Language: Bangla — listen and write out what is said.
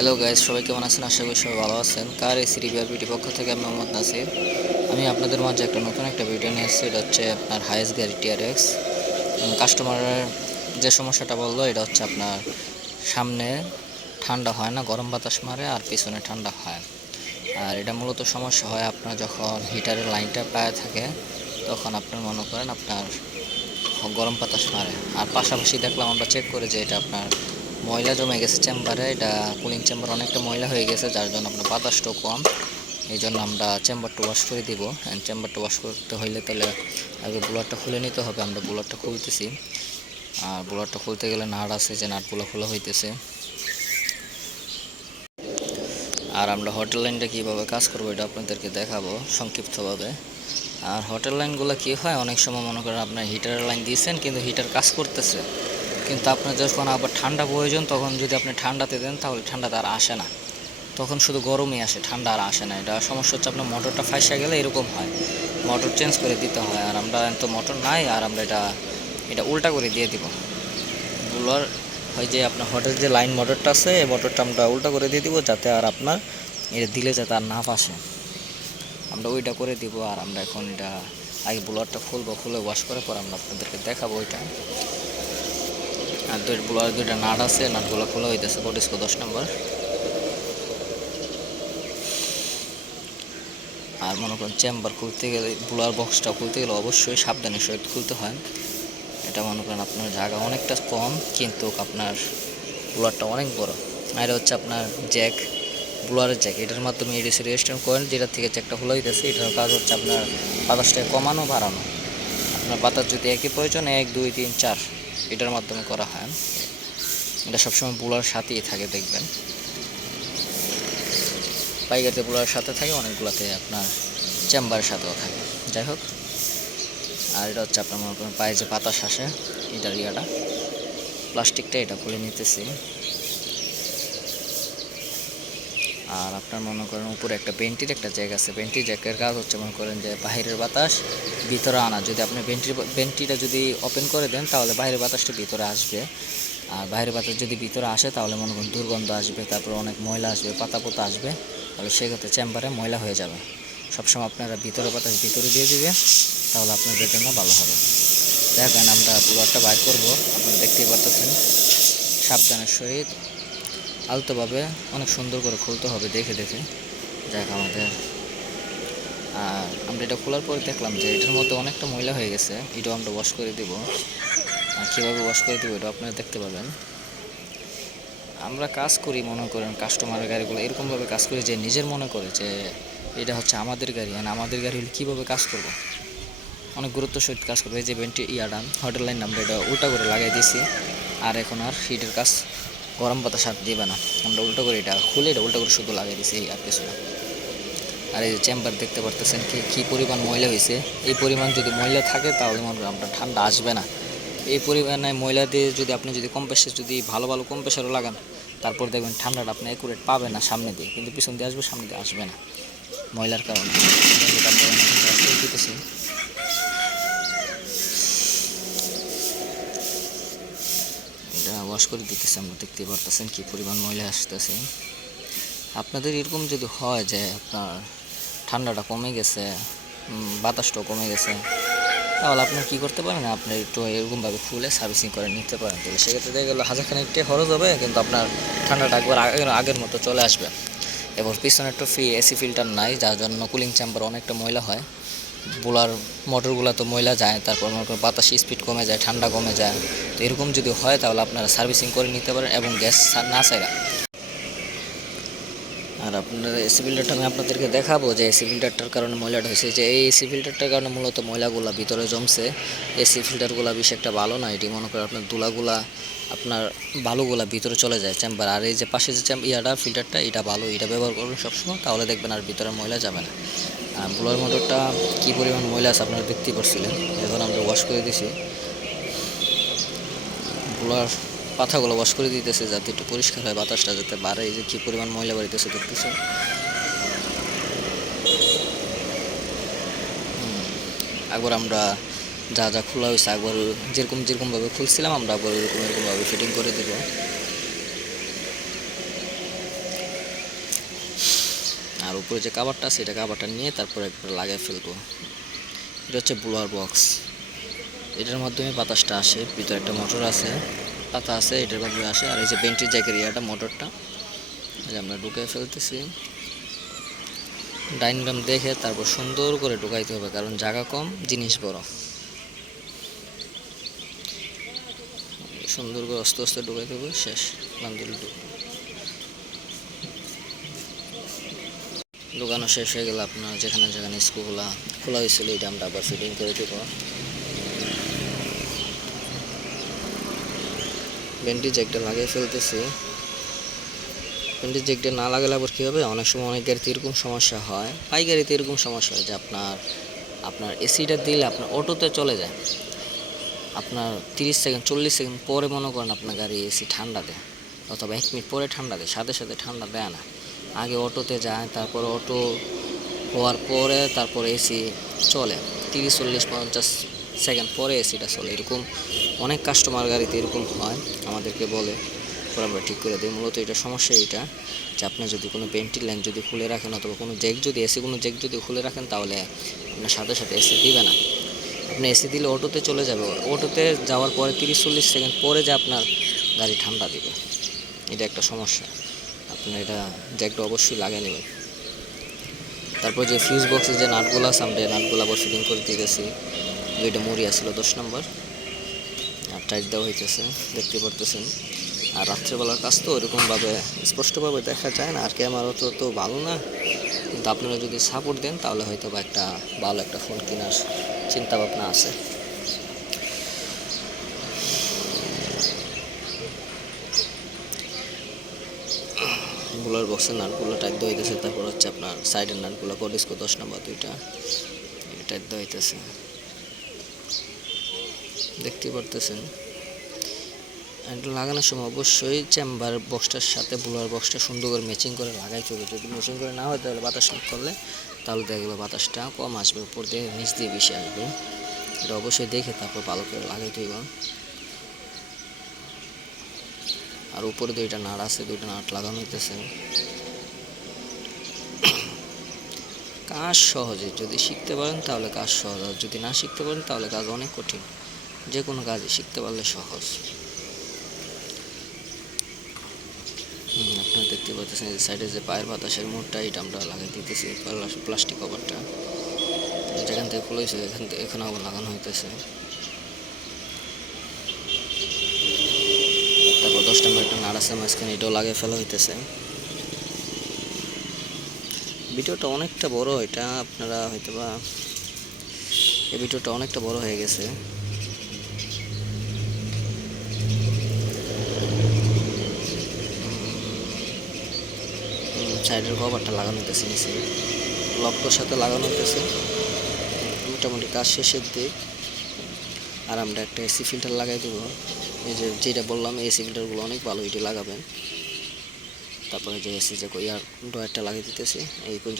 হ্যালো গাইস, সবাই কেমন আছেন? আশা করি সবাই ভালো আছেন। কার এসি রিভিউর বিউটি পক্ষ থেকে আমি মোহাম্মদ নাসির। আমি আপনাদের মাঝে একটা নতুন একটা ভিডিও নিয়ে এসেছি। এটা হচ্ছে আপনার হাইয়েস্ট গাড়ি টিআরএক্স। কাস্টমারের যে সমস্যাটা বললো, এটা হচ্ছে আপনার সামনে ঠান্ডা হয় না, গরম বাতাস মারে, আর পিছনে ঠান্ডা হয়। আর এটা মূলত সমস্যা হয় আপনার যখন হিটারের লাইনটা পায়ে থাকে, তখন আপনার মনে করেন আপনার গরম বাতাস মারে। আর পাশাপাশি দেখলাম আমরা চেক করে যে এটা আপনার ময়লা জমে গেছে চেম্বারে। এটা কুলিং চেম্বার অনেকটা ময়লা হয়ে গেছে, যার জন্য আপনার বাতাসটাও কম। এই জন্য আমরা চেম্বারটা ওয়াশ করে দিব। চেম্বারটা ওয়াশ করতে হইলে তাহলে আগে ব্লোয়ারটা খুলে নিতে হবে। আমরা ব্লোয়ারটা খুলতেছি। আর ব্লোয়ারটা খুলতে গেলে নাট আছে, যে নাটগুলো খোলা হইতেছে। আর আমরা হোটেল লাইনটা কীভাবে কাজ করবো এটা আপনাদেরকে দেখাবো সংক্ষিপ্তভাবে। আর হোটেল লাইনগুলো কী হয়, অনেক সময় মনে করেন আপনার হিটারের লাইন দিয়েছেন, কিন্তু হিটার কাজ করতেছে, কিন্তু আপনার যখন আবার ঠান্ডা প্রয়োজন, তখন যদি আপনি ঠান্ডাতে দেন তাহলে ঠান্ডাটা আর আসে না, তখন শুধু গরমই আসে, ঠান্ডা আর আসে না। এটা সমস্যা হচ্ছে আপনার মোটরটা ফাঁসা গেলে এরকম হয়, মোটর চেঞ্জ করে দিতে হয়। আর আমরা তো মোটর নাই, আর আমরা এটা উল্টা করে দিয়ে দিব। বুলার হয় যে আপনার হোটেল যে লাইন মোটরটা আছে, এই মোটরটা আমরা উল্টা করে দিয়ে দিব, যাতে আর আপনার এটা দিলে যাতে আর না ফাঁসে, আমরা ওইটা করে দিব। আর আমরা এখন এটা আগে বুলারটা খুলবো, খুলে ওয়াশ করে পর আমরা আপনাদেরকে দেখাবো ওইটা। আর বুলার দুইটা নাট আছে, নাটগুলো খোলা হইতেছে বডিস্কো 10 নম্বর। আর মনে করেন চেম্বার খুলতে গেলে, বুলার বক্সটা খুলতে গেলে অবশ্যই সাবধানের সহিত খুলতে হয়। এটা মনে করেন আপনার জায়গা অনেকটা কম, কিন্তু আপনার বুলারটা অনেক বড়। আর এটা হচ্ছে আপনার জ্যাক, ব্লোয়ারের জ্যাক। এটার মাধ্যমে এডিসি রেজিস্ট্রেশন করেন, যেটার থেকে জ্যাকটা খোলা হইতেছে। এটার কাজ হচ্ছে আপনার বাতাসটা কমানো বাড়ানো। আপনার বাতাস যদি একই প্রয়োজন 1 2 3 4 এটার মাধ্যমে করা হয়। এটা সবসময় বুলার সাথেই থাকে, দেখবেন পাইকারিতে বুলার সাথে থাকে, অনেকগুলোতে আপনার চেম্বারের সাথেও থাকে। যাই হোক, আর এটা হচ্ছে আপনার মনে করেন পায়ে যে বাতাস আসে, এটার প্লাস্টিকটা এটা খুলে নিতেছি। আর আপনার মনে করেন উপরে একটা বেন্টির একটা জ্যাক আছে। বেন্টির জ্যাকের কাজ হচ্ছে মনে করেন যে বাহিরের বাতাস ভিতরে আনা। যদি আপনি বেন্টিটা যদি ওপেন করে দেন, তাহলে বাইরের বাতাসটা ভিতরে আসবে। আর বাইরের বাতাস যদি ভিতরে আসে, তাহলে মনে করেন দুর্গন্ধ আসবে, তারপর অনেক ময়লা আসবে, পাতা পোতা আসবে, তাহলে সেক্ষেত্রে চেম্বারে ময়লা হয়ে যাবে। সবসময় আপনারা ভিতরে বাতাস ভিতরে দিয়ে দিবেন, তাহলে আপনাদের জন্য ভালো হবে। দেখেন আমরা ব্লোয়ারটা বাইর করবো, আপনারা দেখতেই পারতেছেন। সাবধানের সহিত আলতোভাবে অনেক সুন্দর করে খুলতে হবে, দেখে দেখে। যাক আমাদের, আর আমরা এটা খোলার পরে দেখলাম যে এটার মধ্যে অনেকটা ময়লা হয়ে গেছে। এটাও আমরা ওয়াশ করে দিব। আর কীভাবে ওয়াশ করে দেবো এটা আপনারা দেখতে পাবেন। আমরা কাজ করি মনে করেন কাস্টমারের গাড়িগুলো এরকমভাবে কাজ করি যে নিজের মনে করে যে এটা হচ্ছে আমাদের গাড়ি, আর আমাদের গাড়ি হলে কীভাবে কাজ করব, অনেক গুরুত্ব সহিত কাজ করবে। এই যে বেন্টি হোটেল লাইন আমরা এটা উল্টা করে লাগাই দিয়েছি। আর এখন আর হিটের কাজ গরম বাতাস আর দেবে না, আমরা উল্টো করে এটা খুলে এটা উল্টো করে শুধু লাগাই দিয়েছি, আর কিছু না। আর এই যে চেম্বার দেখতে পারতেছেন কী পরিমাণ ময়লা হয়েছে। এই পরিমাণ যদি ময়লা থাকে, তাহলে মনে করেন আপনার ঠান্ডা আসবে না। এই পরিমাণে ময়লা দিয়ে যদি আপনি কম্প্রেসার যদি ভালো ভালো কম্প্রেসারও লাগান, তারপর দেখবেন ঠান্ডাটা আপনি অ্যাকুরেট পাবেন না সামনে দিয়ে, কিন্তু পিছন দিয়ে আসবে, সামনে দিয়ে আসবে না ময়লার কারণে। দিতেছি এটা ওয়াশ করে দিতেছি, আমরা দেখতে পারতেছেন কী পরিমাণ ময়লা আসতেছে। আপনাদের এরকম যদি হয় যে আপনার ঠান্ডাটা কমে গেছে, বাতাসটাও কমে গেছে, তাহলে আপনি কী করতে পারেন, আপনি একটু এরকমভাবে খুলে সার্ভিসিং করে নিতে পারেন। তাহলে সেক্ষেত্রে দেখে গেলো হাজারখানিকটা খরচ হবে, কিন্তু আপনার ঠান্ডাটা একবার আগের মতো চলে আসবে। এবার পিছনে একটু এসি ফিল্টার নাই, যার জন্য কুলিং চেম্বার অনেকটা ময়লা হয়। বোলার মোটরগুলো তো ময়লা যায়, তারপর মনে করেন বাতাস স্পিড কমে যায়, ঠান্ডা কমে যায়। তো এরকম যদি হয়, তাহলে আপনারা সার্ভিসিং করে নিতে পারেন, এবং গ্যাস না ছাড়া। আর আপনার এসি ফিল্টারটা আমি আপনাদেরকে দেখাবো যে এসি ফিল্টারটার কারণে ময়লাটা হয়েছে। যে এই এসি ফিল্টারটার কারণে মূলত ময়লাগুলা ভিতরে জমছে। এসি ফিল্টারগুলো বেশি একটা ভালো না, এটি মনে করেন আপনার ধুলাগুলা, আপনার বালুগুলা ভিতরে চলে যায় চেম্বার। আর এই যে পাশে যে ফিল্টারটা, এটা ভালো, এটা ব্যবহার করবেন সবসময়, তাহলে দেখবেন আর ভিতরে ময়লা যাবে না। আর ব্লোয়ার মোটরটা কী পরিমাণ ময়লা আছে আপনারা দেখতেই পারছিলেন। এখন আমরা ওয়াশ করে দিছি, ব্লোয়ার পাতাগুলো ওয়াশ করে দিতেছে, যাতে একটু পরিষ্কার হয়, বাতাসটা যাতে বাড়ে। এই যে কী পরিমাণ ময়লা বাড়িতেছে দেখতেছে। একবার আমরা যা যা খোলা হয়েছে, একবার যেরকমভাবে খুলছিলাম, আমরা একবার এরকমভাবে ফিটিং করে দেব। আর উপরে যে কাভারটা আছে এটা কাভারটা নিয়ে তারপরে একবার লাগিয়ে ফেলবো। এটা হচ্ছে ব্লোয়ার বক্স, এটার মাধ্যমে বাতাসটা আসে। ভিতরে একটা মোটর আছে, পাতা আছে, এটার মাধ্যমে আসে। আর এই যে বেন্টির জ্যাকের ইয়াটা মোটরটা আমরা ঢুকে ফেলতেছি। ডাইনগ্রাম দেখে তারপর সুন্দর করে ঢুকাইতে হবে, কারণ জায়গা কম, জিনিস বড়। সুন্দর করে আস্তে আস্তে ঢুকাইতে হবে। শেষ, ঢুকানো শেষ হয়ে গেলে আপনার যেখানে যেখানে স্ক্রুগুলা খোলা হয়েছিল এটা আমরা আবার ফিটিং করে দেব। বেন্টি জ্যাকটা লাগিয়ে ফেলতেছি। বেন্টি জ্যাকটা না লাগালে আবার কী হবে, অনেক সময় অনেক গাড়িতে এরকম সমস্যা হয়, গাড়িতে এরকম সমস্যা হয় যে আপনার এসিটা দিলে আপনার অটোতে চলে যায়। আপনার 30 সেকেন্ড 40 সেকেন্ড পরে মনে করেন আপনার গাড়ি এসি ঠান্ডা দেয়, অথবা 1 মিনিট পরে ঠান্ডা দেয়, সাথে সাথে ঠান্ডা দেয় না। আগে অটোতে যায়, তারপর অটো হওয়ার পরে তারপরে এসি চলে, 30 40 50 সেকেন্ড পরে এসিটা চলে। এরকম অনেক কাস্টমার গাড়িতে এরকম হয়, আমাদেরকে বলে, পরে আমরা ঠিক করে দিই। মূলত এটা সমস্যা এইটা যে আপনি যদি কোনো বেন্টির লাইন যদি খুলে রাখেন, অথবা কোনো জ্যাক যদি এসি কোনো জ্যাক যদি খুলে রাখেন, তাহলে আপনার সাথে সাথে এসি দিবে না। আপনি এসি দিলে অটোতে চলে যাবে, অটোতে যাওয়ার পরে 30 40 সেকেন্ড পরে যে আপনার গাড়ি ঠান্ডা দিবে। এটা একটা সমস্যা, আপনার এটা জ্যাকটা অবশ্যই লাগিয়ে নেবেন। তারপর যে ফিউজ বক্সের যে নাটগুলো আছে, আমরা নাটগুলো আবার ফিটিং করে দিতেছি। দুইটা মুড়ি আসছিল 10 নম্বর, আর টাইট দেওয়া হইতেছে, দেখতে পারতেছেন। আর রাত্রেবেলার কাজ তো ওইরকমভাবে স্পষ্টভাবে দেখা যায় না, আর ক্যামেরা তো ভালো না, কিন্তু আপনারা যদি সাপোর্ট দেন তাহলে হয়তো বা একটা ভালো একটা ফোন কেনার চিন্তা ভাবনা আছে। ব্লোয়ার বক্সের নাটগুলো টাইট দেওয়া হইতেছে। তারপর হচ্ছে আপনার সাইডের নাটগুলো কডিস্কো 10 নম্বর দুইটা টাইট দেওয়া হইতেছে, দেখতে পারতেছেন। এটা লাগানোর সময় অবশ্যই চেম্বার বক্সটার সাথে ব্লোয়ার বক্সটা সুন্দর করে ম্যাচিং করে লাগাইতে হবে। যদি ম্যাচিং করে না হয় তাহলে বাতাস লিক করলে তাহলে দেখবে বাতাসটা কম আসবে, উপর দিয়ে নিচ দিয়ে বেশি আসবে। এটা অবশ্যই দেখে তারপর ভালো করে লাগাইতে হবে। আর উপরে দুইটা নাট আছে, দুইটা নাট লাগানো হইতেছে। কাজ সহজে যদি শিখতে পারেন তাহলে কাজ সহজ, আর যদি না শিখতে পারেন তাহলে কাজ অনেক কঠিন। যে কোনো কাজই শিখতে পারলে সহজ। আপনারা দেখতে পাচ্ছেন এই সাইডে যে পায়ের বাতাসের মোড়টা, এটা আমরা লাগাই দিতেছি প্লাস্টিক কভারটা, যেখান থেকে খুলেছে এখানে আবার লাগানো হইতেছে। তারপর 10 নম্বর একটা নাড় আছে মাঝখানে, এটাও লাগিয়ে ফেলা হইতেছে। ভিডিওটা অনেকটা বড়, এটা আপনারা হয়তো বা এই ভিডিওটা অনেকটা বড় হয়ে গেছে। সাইডের কভারটা লাগানো হইতেছে, নিচে লকটার সাথে লাগানো হইতেছে। মোটামুটি কাজ শেষের দিক। আর আমরা একটা এসি ফিল্টার লাগাই দেবো। এই যে যেটা বললাম, এসি ফিল্টারগুলো অনেক ভালো, এটি লাগাবেন। তারপরে যে এসি যে ইয়ার ড্রয়ারটা লাগিয়ে দিতেছি এই পর্যন্ত।